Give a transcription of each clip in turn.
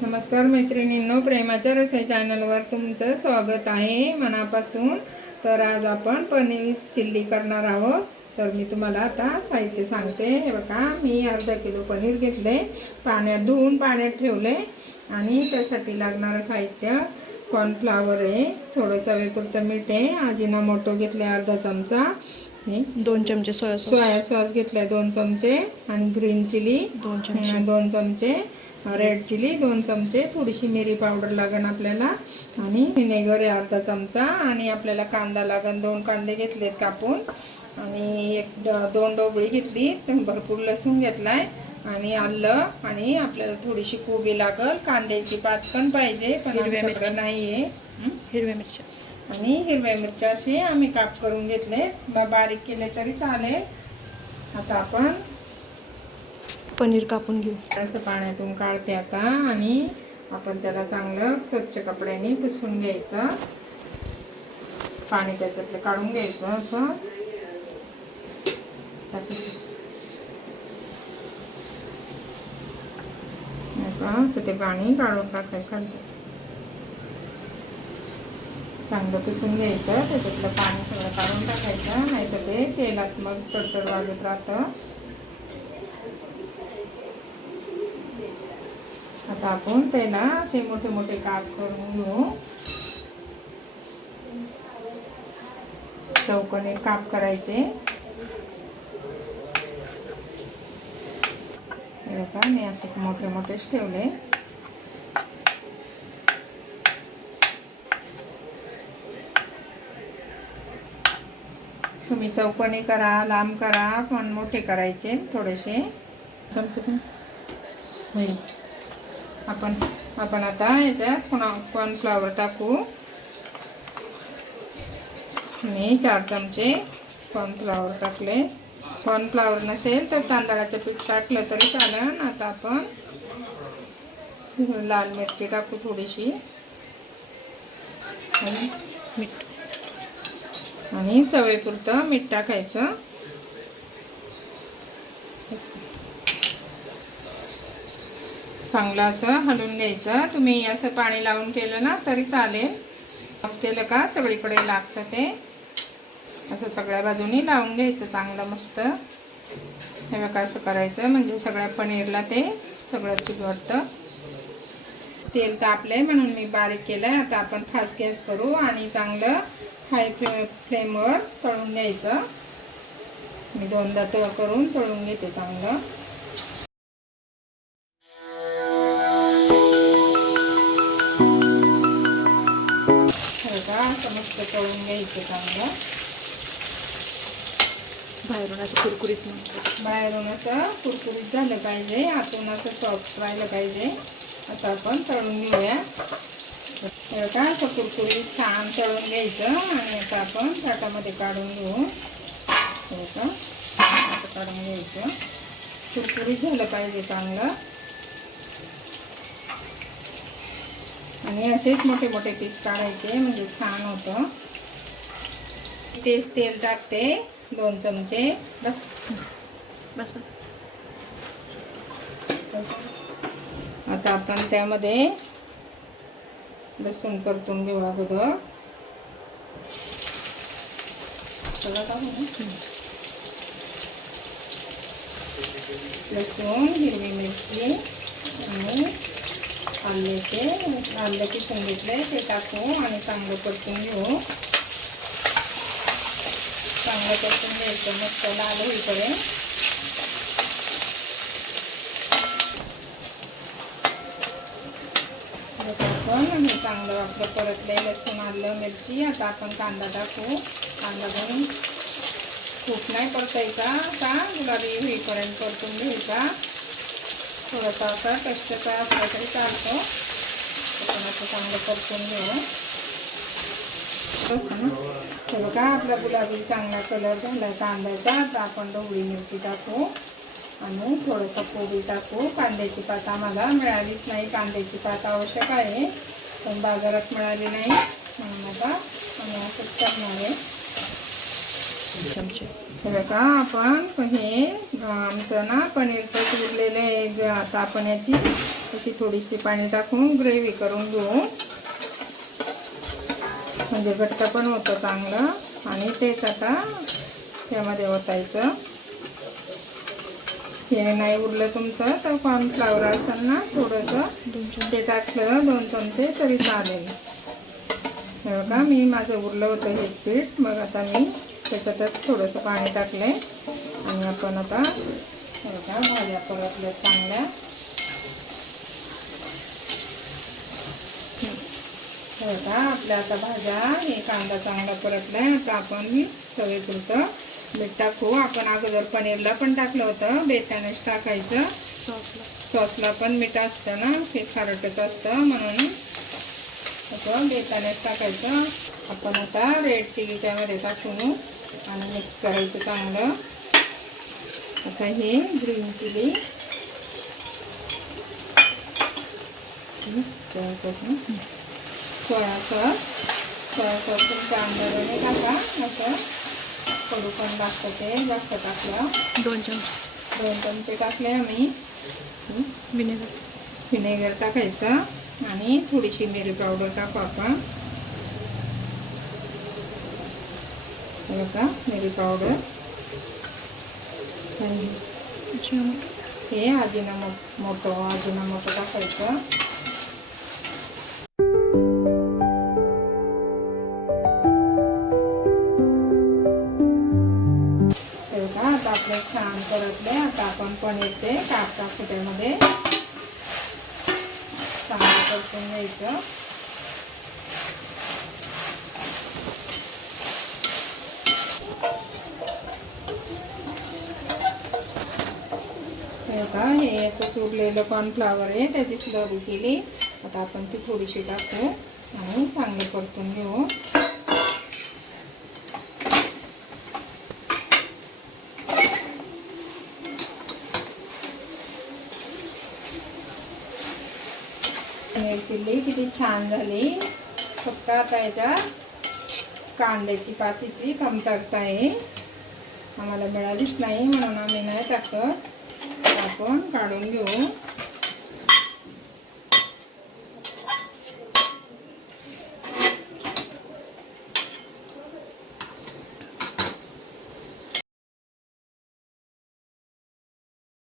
नमस्कार मैत्रिणींनो, प्रेमाच्या रसोई चॅनलवर तुमचं स्वागत आहे मनापासून। तर आज आपण पनीर चिल्ली करणार आहोत। तर मी तुम्हाला आता साहित्य सांगते। हे बघा, मी अर्धा किलो पनीर घेतले, पाण्यात धुवून पाण्यात ठेवले आणि त्यासाठी लागणारं साहित्य कॉर्नफ्लॉवर आहे, थोडं चवीपुरतं मीठ आहे, अजिनोमोटो घेतले अर्धा चमचा, 2 चमचे सोया सॉस घेतले 2 चमचे आणि ग्रीन चिली 2 चमचे, रेड चिली 2 चमचे, थोडीशी मिरी पावडर लागेल आपल्याला आणि व्हिनेगर आहे अर्धा चमचा आणि आपल्याला कांदा लागेल 2 कांदे घेतलेत कापून आणि 2 ढोबळी घेतली, भरपूर लसूण घेतलाय आणि आलं आणि आपल्याला थोडीशी कोबी लागेल, कांद्याची पात पण पाहिजे पण आमच्याकडे नाहीये, हिरव्या मिरच्या आणि हिरव्या मिरच्या अशी आम्ही काप करून घेतले, बारीक केले तरी चालेल। आता आपण पनीर कापून घेऊ। असं पाण्यातून काढते आता आणि आपण त्याला चांगलं स्वच्छ कपड्याने पुसून घ्यायचं, पाणी त्याच्यातलं काढून घ्यायचं असं ते पाणी काढून टाकायचं, चांगलं पुसून घ्यायचं, त्याच्यातलं पाणी सगळं काढून टाकायचं, नाही तर ते तेलात मग तडतड वाजत राहतं। आता आपण त्याला असे मोठे मोठे काप करून घेऊ, चौकोनी काप करायचे। हे बघा, मी असे मोठे मोठेच ठेवले। तुम्ही चौकोनी करा, लांब करा, पण मोठे करायचे थोडेसे चमचे होईल। आपण आता याच्यात कॉर्नफ्लॉवर टाकू, मी 4 चमचे कॉर्नफ्लॉवर टाकले, कॉर्नफ्लॉवर नसेल तर तांदळाचं पीठ टाकलं तरी चालेल। आता आपण लाल मिरची टाकू थोडीशी मीठ आणि चवीपुरतं मीठ टाकायचं, चांगलं असं हलवून घ्यायचं। तुम्ही असं पाणी लावून केलं ना तरी चालेल, असं केलं का सगळीकडे लागतं ते, असं सगळ्या बाजूनी लावून घ्यायचं चांगलं मस्त। हे बघा, असं करायचं म्हणजे सगळ्या पनीरला ते सगळं चिकटतं। तेल तापलंय म्हणून मी बारीक केलंय, आता आपण फास्ट गॅस करू आणि चांगलं हाय फ्लेमवर तळून घ्यायचं। मी 2दा करून तळून घेते चांगलं। असं मस्त तळून घ्यायचं चांगलं, बाहेरून असं कुरकुरीत बाहेरून असं कुरकुरीत झालं पाहिजे, आतून असं सॉफ्ट राहिलं पाहिजे, असं आपण तळून घेऊया। का असं कुरकुरीत छान तळून घ्यायचं आणि आता आपण ताटामध्ये काढून घेऊ, का असं काढून घ्यायचं, कुरकुरीत झालं पाहिजे चांगलं आणि असेच मोठे मोठे पीस काढायचे म्हणजे छान होतं। तेच तेल टाकते 2 चमचे, बस बस बस। आता आपण त्यामध्ये लसूण परतून घेऊ अगोदर, लसूण, हिरवी मिरची आणि आलं किसून घेतले ते टाकू आणि चांगलं परतून घेऊ, चांगलं परतून घ्यायचं मस्त लाल होईपर्यंत। आपण हे चांगलं आपलं परतले लसूण, आलं, मिरची, आता आपण कांदा टाकू, कांदा घेऊन खूप नाही परतायचा, का गुलाबी होईपर्यंत परतून घ्यायचा, थोडासा असा कष्टचा असला तरी चालतो, आपण असं चांगलं परतून घेऊ। बस ना, तर बघा आपला गुलाबी चांगला कलर झाला कांद्याचा, आता आपण ढोबळी मिरची टाकू आणि थोडंसं कोबी टाकू। कांद्याची पात आम्हाला मिळालीच नाही, कांद्याची पात आवश्यक आहे पण बाजारात मिळाली नाही म्हणून आता आम्ही असंच करणार आहे। चमचे. हे बघा आपण हे आमचं ना पनीरचं उरलेलं आहे. आता आपण याची अशी थोडीशी पाणी टाकून ग्रेव्ही करून घेऊ, म्हणजे घट्ट पण होतं चांगलं. आणि तेच आता त्यामध्ये ओतायचं. हे नाही उरलं तुमचं तर कॉर्नफ्लॉवर असेल ना थोडंसं ते टाकलं 2 चमचे तरी चालेल. हे बघा मी माझं उरलं होतं हेच पीठ. मग आता मी त्याच्यातच थोडंसं पाणी टाकलं आहे आणि आपण आता हे बघा भाज्या परतल्या चांगल्या. हे बघा आपल्या आता भाज्या हे कांदा चांगला परतला आहे. आता आपण चवीपुरतं मीठ टाकू. आपण अगोदर पनीरला पण टाकलं होतं, बेतानेच टाकायचं. सॉसला पण मीठ असतं ना, ते खारटच असतं म्हणून असं बेतानेच टाकायचं. आपण आता रेड चिली त्यामध्ये टाकून आणि मिक्स करायचं चांगलं. आता हे ग्रीन चिली सोया सॉस तुमच्या अंदाजाने टाका. असं कडू पण लागतं ते जास्त टाकलं. 2 चमचे. 2 चमचे टाकले आम्ही. व्हिनेगर टाकायचं आणि थोडीशी मिरी पावडर टाकू आपण. हे बघा मिरी पावडर. हे अजिनोमोटो टाकायचं. हे बघा आता आपले छान परतले. आता आपण पनीरचे काप टाकू त्यामध्ये. चांगलं परतून घ्यायचं. हे बघा हे याचं चुरलेलं कॉर्नफ्लॉवर आहे, त्याची स्लरी केली. आता आपण ती थोडीशी टाकू आणि चांगलं परतून घेऊ. पनीर चिल्ली किती छान झाली. फक्त आता याच्यात कांद्याची पातीची कमतरता आहे, आम्हाला मिळालीच नाही म्हणून आम्ही नाही टाकत. आपण काढून घेऊ.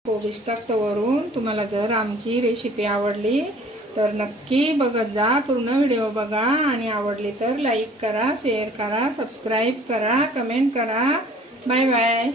कोबीज टाकतो वरून. तुम्हाला जर आमची रेसिपी आवडली तर नक्की बघत जा, पूर्ण व्हिडिओ बघा आणि आवडली तर लाईक करा, शेअर करा, सबस्क्राईब करा, कमेंट करा. Bye bye.